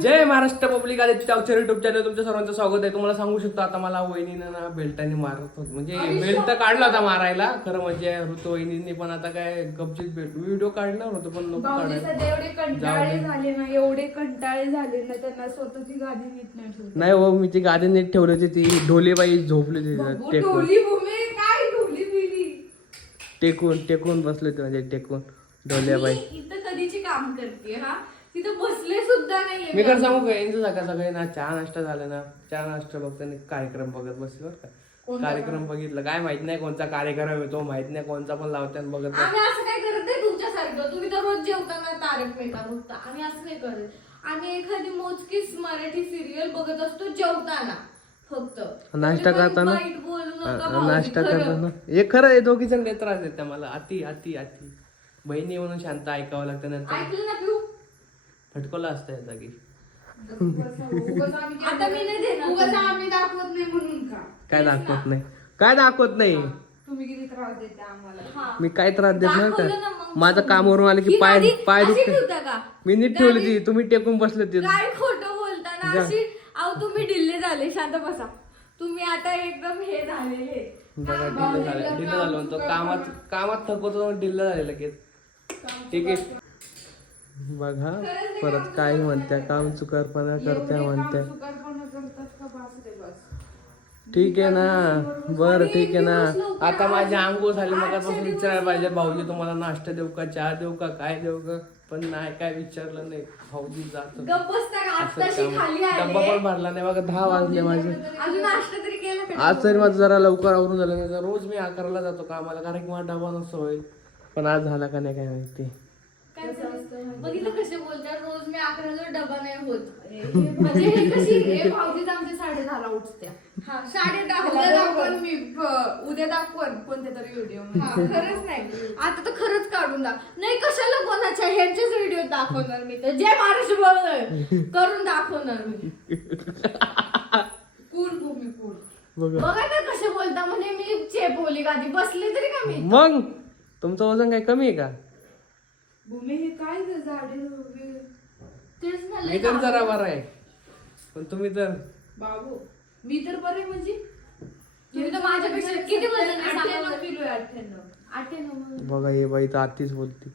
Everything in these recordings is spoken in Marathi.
जय महाराष्ट्र पब्लिक आदित्य अक्षर युट्यूब चॅनल तुमच्या सर्वांचं स्वागत आहे. तुम्हाला सांगू शकतो आता मला वहिनीनं ना बेल्टाने मारत होत. म्हणजे बेल्ट तर काढला होता मारायला. खरं म्हणजे ऋतू वहिनींनी पण आता काय गपचीत बेल्ट व्हिडिओ काढणार होतो पण नको भाऊजी सध्या एवढे कंटाळे झाले ना एवढे कंटाळे झाले ना त्यांना स्वतःची गादी नीट नाही ठेवली. नाही हो मी ती गादी नीट ठेवली होती ती ढोलीबाई झोपली होती. टेकून. ढोली भूमी काय ढोली बिली टेकून टेकून बसले होते म्हणजे टेकून. ढोल्याबाई मी इथं कधीची काम करते हा? तिथं बसले सुद्धा नाहीये मी खरं सांगू का यांचं सकाळ सकाळी ना चहा नाश्ता झाला ना चहा नाश्ता बघताना कार्यक्रम बघत बसले बरं का. कार्यक्रम बघितलं काय माहीत नाही कोणता कार्यक्रम येतो माहीत नाही कोणता पण लावतात बघत बस. आम्ही असं काय करत नाही तुमच्यासारखं. तुम्ही तर रोज जेवताना तारक मेहता बघता. आम्ही असं नाही करत. आम्ही एखादी मोजकीच मराठी सिरियल बघत असतो जेवताना फक्त. नाश्ता म्हणजे करताना वाईट बोलू नका अ- भाऊजी, नाश्ता खरं. करताना हे खरं आहे दोघी जण त्रास देतात मला. अति अति अति. बहिणी म्हणून शांत ऐकावं लागतं नंतर ऐकलं ना पिऊ? फटकवलं असतं या जागी आता मी नाही देणार. उगाच आम्ही दाखवत नाही म्हणून का? काय दाखवत नाही. काय दाखवत नाही? तुम्ही किती त्रास देते आम्हाला? मी काय त्रास देत नाही दाखवलं ना का मग. माझं कामावरून आलं की ही पाय गाडी पाय अशी दुखते. ठेवता का? मी नीट ठेवली ती. तुम्ही टेकून बसले ते. काय खोटं बोलताना जा. अशी अहो तुम्ही ढिल्ले झाले. शांत बसा. तुम्ही आता एकदम हे झालेले बघा ढिल्लं झालं. ढिल्लं झालं म्हणतो. कामात कामात थकवतो ढिल्लं झालं लगेच. ठीक आहे. बघा परत काय म्हणत्या काम चुकारपणा करत्या म्हणत्या. ठीक आहे ना बर ठीक आहे ना. आता माझी आंघोळ झाली मगापासून विचारायला पाहिजे भाऊजी तुम्हाला नाश्ता देऊ का चहा देऊ का काय देऊ का? पण नाही काय विचारलं नाही. भाऊजी जात डब्बा पण भरला नाही बघा दहा वाजले माझे. आज तरी माझं जरा लवकर आवरून झालं नाही रोज मी अकराला जातो कामाला कारण की मला डबा नसतो होईल पण आज झाला का नाही काय माहिती? बघितलं कसे बोलतात रोज मी अकराला डबा नाही होत. म्हणजे हे कशी हे भाऊजीच आमच्या साडे दहाला उठत्या. हा साडे दाखवून दहा मी. उद्या दाखवून कोणत्या तरी व्हिडिओ खरंच नाही. आता तर खरंच काढून दाख नाही कशाला कोणाच्या ह्यांचेच व्हिडिओ दाखवणार मी तर. जे महाराष्ट्र बोल करून दाखवणार मी. पूर्ण भूमी पूर्ण बघा. बघा ना कसे बोलता म्हणजे मी चेपवली गादी बसली तरी का मी? मग? तुमचं वजन काय कमी आहे का? भूमी हे काय ग झाडे उभे तेच ना लय मी तर जरा बरा आहे. पण तुम्ही तर बाबू मी तर बरे म्हणजे? तुम्ही तर माझ्यापेक्षा किती वजन आहे सांगा अठ्ठ्याण्णव बरं? किलो आहे अठ्ठ्याण्णव. बघा हे बाई तर आतीच बोलते.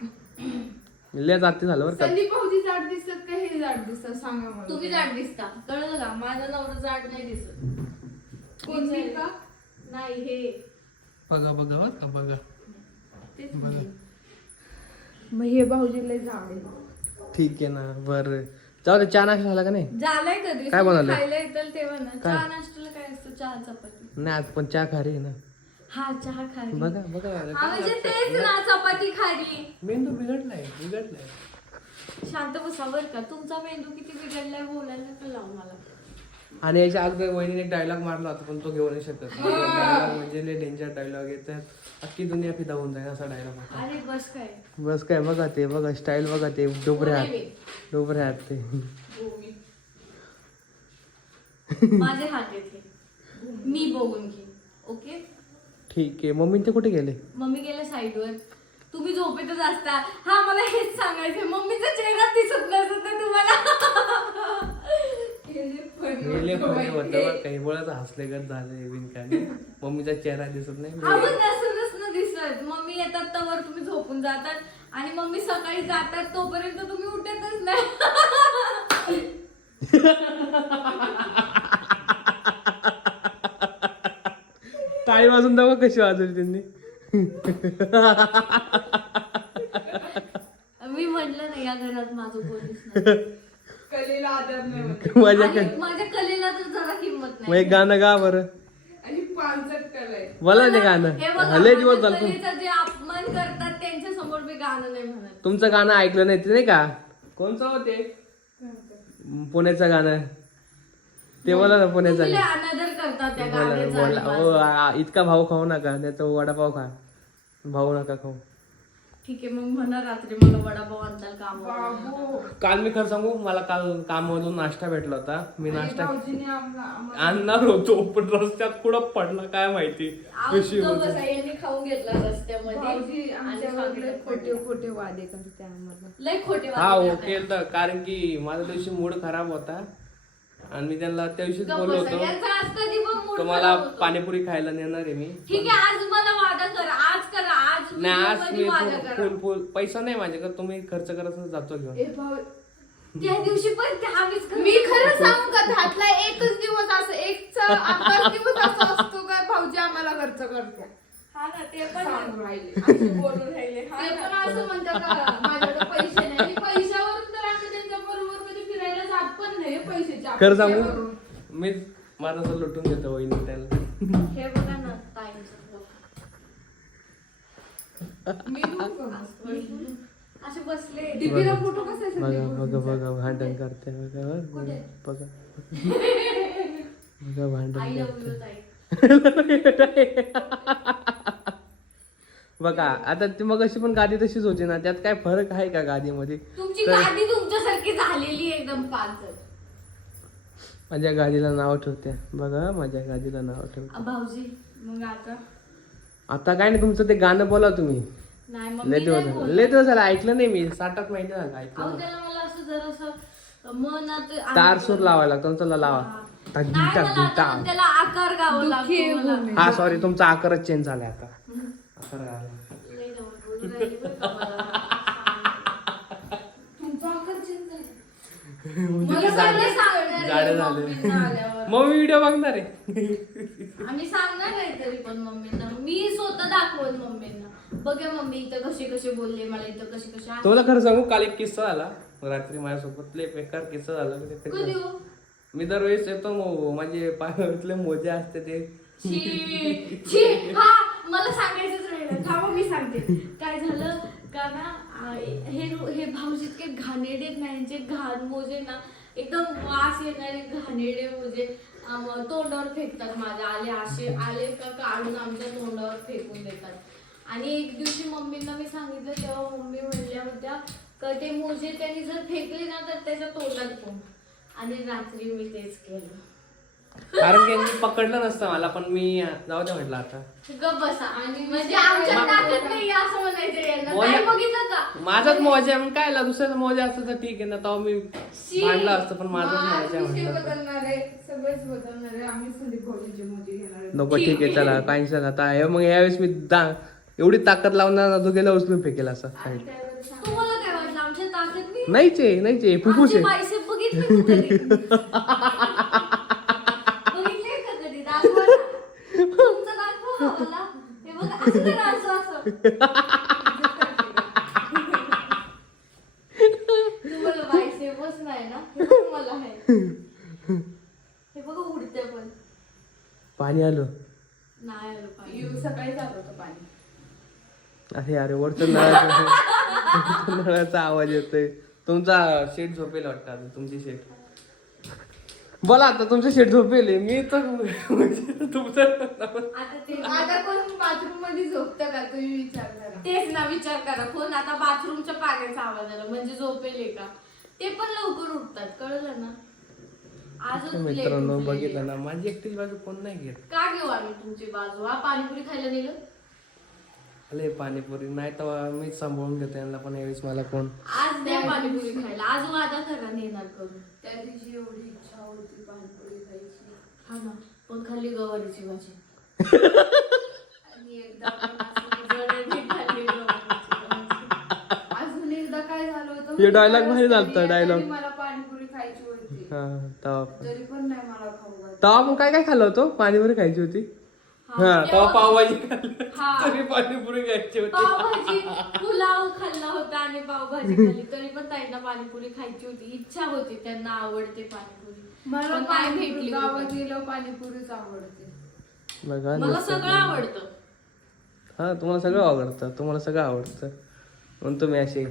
लय आती झालं बरं का? संदीप भाऊजी जाड दिसतात का? हे जाड दिसतात सांगा मला. तुम्ही जाड दिसता. कळलं का? माझा नवरा जाड नाही दिसत. कोण मी का नाही हे. बघा बघा बरं का? बघा. तेच बघा. मग हे भाऊजी लय जाड आहे ठीक आहे ना बरं. जाऊ दे चहा नाश्ता झाला का नाही? झालंय कधी? काय बनवलंय? खायला येतं तेव्हा ना? चहा नाश्त्याला काय असतं? चहा चपाती. नाही आज पण चहा खारी आहे ना. हा चहा खारी. बघा बघा. म्हणजे तेच ना चपाती खारी. मेंदू बिघडलाय बिघडलाय शांत बसा बर का. तुमचा मेंदू किती बिघडलाय बोलायला लावू मला. आणि याच्या अगोदर वहिनीने एक डायलॉग मारला होता पण तो घेऊ नाही शकत. डायलॉग म्हणजे लय डेंजर डायलॉग येतात अख्खी दुनिया फिदा होऊन जाईल असा डायलॉग होता. अरे बस काय? बस काय बघा ते बघा स्टाईल बघा ते. डोबरे हात. डोबरे हात ते. माझे हात येते मी बघून घे ओके? ठीक आहे. मम्मी ते कुठे गेले? मम्मी गेल्या साईडवर. तुम्ही झोपेतच असता. हा मला हेच सांगायचं मम्मीचा चेहरा दिसत नसत तुम्हाला. गेले होतं. काही बोलत हसले गत झाले बिनकाने मम्मीचा चेहरा दिसत नाही दिसत. मम्मी येतात तवर तुम्ही झोपून जातात आणि मम्मी सकाळी जातात तोपर्यंत तुम्ही उठतच नाही. टाळी वाजून दावा कशी वाजवली त्यांनी. मी म्हटलं नाही या घरात माझं कोणीच नाही. कलेला आदर नाही होत. माझ्या आणि माझ्या कलेला तर जरा किंमत मग नाही एक गाणं गा बरं. आणि कला आहे बोला ते गाणं. हे बघा, हले दिवस झालं कलेचा जे अपमान करतात त्यांच्यासमोर मी गाणं नाही म्हणत. तुमचं गाणं ऐकलं नाही ते नाही का? कोणचं होते पुण्याचं गाणं. ते बोला ना पुण्याचं तुम्ही लय अनादर करतात त्या बोला बोला. हो आ- इतका भाऊ खाऊ नका नाही तर वडापाव खा. भाऊ नका खाऊ. ठीक आहे मग म्हणा रात्री मला वडापाव आणताल काम बाबू. काल मी खरं सांगू मला काल कामामधून नाश्ता भेटला होता. मी नाश्ता आणणार होतो पण रस्त्यात कुठं पडला काय माहिती? कशी खाऊन घेतला रस्त्यामध्ये खोटे खोटे वादे करते आम्हाला. लय खोटे हा हो. केलं कारण की माझ्या दिवशी मूड खराब होता आणि मी त्यांना त्या दिवशीच बोललो. होतो. होतो. पाणीपुरी खायला नेणार आहे मी. ठीक आहे आज मला वादा करा आज करा नाही आज मी फुल- फुल फुल पैसा नाही माझ्याकडे तुम्ही खर्च करत जातो घेऊन. ए भाऊ त्या दिवशी पण ते आम्हीच खर्च मी खरं. सांगू का त्यातला एकच दिवस असं एकचा अकरा दिवस असा असतो का भाऊजी आम्हाला खर्च करते हा ना ते पण सांगू राहिले. असे बोलून राहिले. हा ते ना. पण असं म्हणतात का माझ्याकडे पैसे नाही. आणि पैशावरून तर आम्ही त्यांच्या बरोबर कधी फिरायला जात पण नाही पैशाच्या खरं सांगू? मी माझं असं लुटून घेतो वहिनी त्याला. हे बघा ना मी. असे बसले. फोटो कसा बघा बघा बघा भांडण करते बघा बघा बघा. बघा भांडण करते. बघा आता ती मग अशी पण गादी तशीच होती ना त्यात काय फरक आहे का गादीमध्ये? तुमची गादी तुमच्यासारखी झालेली एकदम माझ्या गादीला नाव ठेवते. बघा माझ्या गादीला नाव ठेवते. भाऊजी मग आता? आता काय नाही तुमचं ते गाणं बोला तुम्ही नाही मग लय मी दिवस नाही झाले बोलत. लय दिवस झाले ऐकलं नाही मी सात आठ महिने झाले ऐकलं अहो नाही. त्याला मला असं जरासं मनात तार सूर लावायला लागतो चला लावा हा. टाक नाही टाक मला आता टाक मग त्याला आकार गावा दुःखी आहे लागतो मला. भूमी. हा सॉरी तुमचा आकारच चेंज झालाय आता आकार आला. लय जवळ बोलून राहिली बरं का मला. तुमचा आकार change झाला. मला सांगणार आहे जाडे झाले. मम्मींना आल्यावर. मग मी व्हिडिओ बघणार आहे. आम्ही सांगणार आहे तरी पण मम्मींना. मी स्वतः दाखवत मम्मींना. बघा मम्मी इथं कसे कसे बोलले मला इथं कसे आहे. तुला खरं सांगू काल एक किस्सा झाला. रात्री माझ्यासोबत लय बेकार किस्सा झाला. मी कधी हो? मी दरवेळेस येतो मग माझे पायातले मोजे असते ते. छी छी हा मला सांगायचंच राहिलं मग मी सांगते. काय झालं? का ना आ, हे हे भाऊजी इतके घाणेरडे आहेत ना यांचे घाण मोजे ना एकदम वास येणारे घाणेरडे म्हणजे तोंडावर फेकतात माझ्या आले असे आले का काढून आमच्या तोंडावर फेकून देतात. आणि एक दिवशी मम्मींना मी सांगितलं तेव्हा मम्मी म्हणल्या होत्या का ते मोजे त्यांनी जर फेकले ना तर त्याच्या तोंडात कोण? आणि रात्री मी तेच केलं. कारण की यांनी पकडलं नसतं मला पण मी जाऊ द्या म्हटलं आता. गप बसा. आणि म्हणजे आमच्या ताकद नाही असं म्हणायचं यांना. मोजा- काय बघितलं का? माझाच मौज आहे मग काय ला दुसऱ्याचा मौज असतं तर ठीक आहे ना तेव्हा मी शी. मांडलं असतं पण माझाच मौज आहे म्हटलं. नको ठीक आहे चला काही सांग आता हे मग यावेळेस मी दा एवढी ताकद लावणार ना तो गेला उचलून फेकेल असं. आणि त्यावेळेला सांग- तुम्हाला काय वाटलं? आमच्या ताकद नाही? नाहीच आहे नाहीच आहे फुफ्फुस आमचे आहे. बघितले कधी? बघितले का कधी दाखवा ना. तुमचं दाखवा मला हे बघा असं करा, असं असं तुम्हाला बायसेपच नाही ना हे बघा मला आहे हे बघा उडते पण पाणी आलं. नाही आलं येऊ सकाळी जात होतं पाणी अरे अरे वरचं नळाचा नळाचा आवाज येतोय. तुमचा शेट झोपेल वाटतं आता तुमची शेट. बोला आता तुमचं शेट झोपेल. आहे. मी तर तुमचं आता ते आता कोण बाथरूममध्ये झोपतं का? तुम्ही विचार करा. तेच ना विचार करा. कोण आता बाथरूमच्या पाण्याचा आवाज आला? म्हणजे झोपेल का? ते पण लवकर उठतात कळलं ना? मित्रांनो उठलेले. बघितलं ना माझी एकटीच बाजू कोण नाही घेत? का घेऊ आम्ही तुमची बाजू? हा पाणीपुरी खायला नेलं? आले पाणीपुरी. नाही तर मी सांभाळून घेतो यांना पण यावेळेस मला कोण. आज द्या पाणीपुरी खायला. आज वादा करा नेणार करून. त्या दिवशी एवढी इच्छा होती पाणीपुरी खायची. हा ना पण खाल्ली गवारीची भाजी. आणि एकदा पण असं- जळणी खाल्ली गवारीची भाजी. अजून एकदा काय झालं होतं हे dialogue भारी झालता, dialogue. येताना मला पाणीपुरी खायची होती. हा तवा पण. तरी पण नाही मला खाऊ घातलं. तवा आपण काय काय खाल्लं होतं? पाणीपुरी खायची होती? हा, तवा तेव्हा- पावभाजी खाल्ली हा. तरी पाणीपुरी खायची होती. पावभाजी पुलाव खाल्ला होता आणि पावभाजी खाल्ली. तरी पण ताईंना पाणीपुरी खायची होती. इच्छा होती त्यांना आवडते पाणीपुरी. मला पण काय पाणीपुरी भेटली गावात होती. गेलं पाणीपुरीच आवडते. बघा मला नुसतं. सगळं आवडतं. हा तुम्हाला सगळं आवडतं. तुम्हाला सगळं आवडतं. म्हणून तुम्ही असे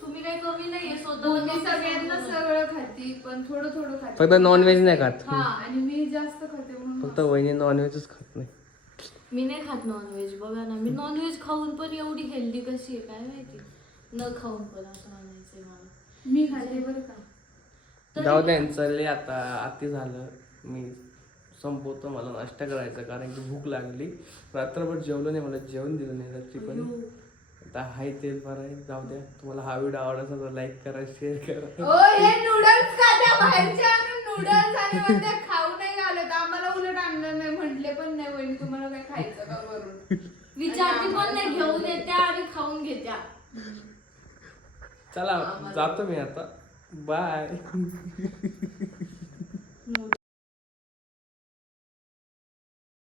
तुम्ही काही कमी नाहीये स्वतः मी सगळ्यांना सगळं खाती पण थोडं थोडं खाते. फक्त नॉनव्हेज नाही खात. हा आणि मी जास्त खाते म्हणून फक्त वहिनी नॉनव्हेजच खात नाही. मी नाही खात नॉनव्हेज बघा ना मी नॉनव्हेज खाऊन पण एवढी हेल्दी कशी आहे काय माहिती? न खाऊन पण असं म्हणायचंय मला. मी खाते बरं का. जाऊ द्या चालले आता आती झालं. मी संपवतो मला नाश्ता करायचा कारण की भूक लागली. रात्रभर जेवलं नाही मला जेवण दिलं नाही रात्री पण. आता हाय तेल बरं आहे. जाऊ द्या. तुम्हाला हा व्हिडिओ आवडला तर लाईक करा शेअर करा. ओ हे नूडल्स खात्या बाहेरच्या? नूडल्स आणि मग त्या खाऊ नाही घालत. आम्हाला उलट आणलं नाही म्हटले पण नाही वहिनी तुम्हाला काय खायचं का वरून? विचारते पण नाही घेऊन येत्या आणि खाऊन घेत्या. चला जातो मी आता. बाय